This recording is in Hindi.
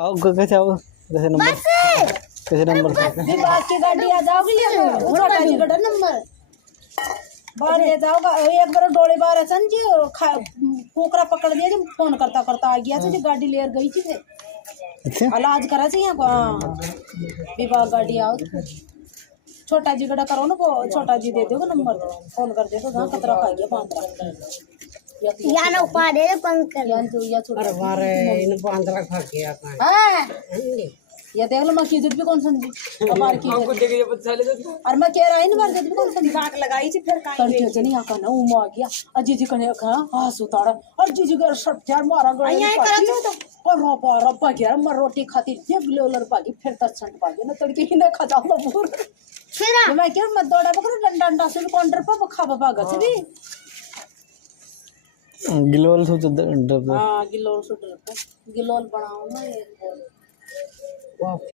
आओ कैसे आओ कैसे नंबर भी बाकी गाड़ी आ जाओगी छोटा जी गड़ा नंबर बाहर ले जाओगा एक बार डोले बार असन जी पोकरा पकड़ दिया जी फोन करता करता आ गया जी गाड़ी लेर गई थी अच्छा इलाज करा जी यहाँ विभाग गाड़ी आओ छोटा जी गड़ा करो ना वो छोटा जी दे दो नंबर फोन कर दे तो जहाँ खतरा खा गया बांद्रा या ना उपाड़े पंकर या छोटा अरे बारे इन बांद्रा खा गया हाँ ये देख लो मैं की इज्जत भी कौन समझी बार की और मैं कह रहा है ना बार इज्जत भी कौन समझी दाग लगाई थी फिर करके जनी आका ना उम आ गया अजी जी कने खा हास उतारा और जी जी कर सब यार मारा गया यहाँ करा तो पर रब्बा गया मैं रोटी खाती ये ग्लोलर पागी फिर तछंट पागी ना तड़के ही ना खा जाऊंगा पूर फिर मैं क्या मत दौड़ा पकड़ डंडा डंडा से काउंटर पर खा भागा से भी गिलोल सो डर हां गिलोल से डर गिलोल बनाओ ना ये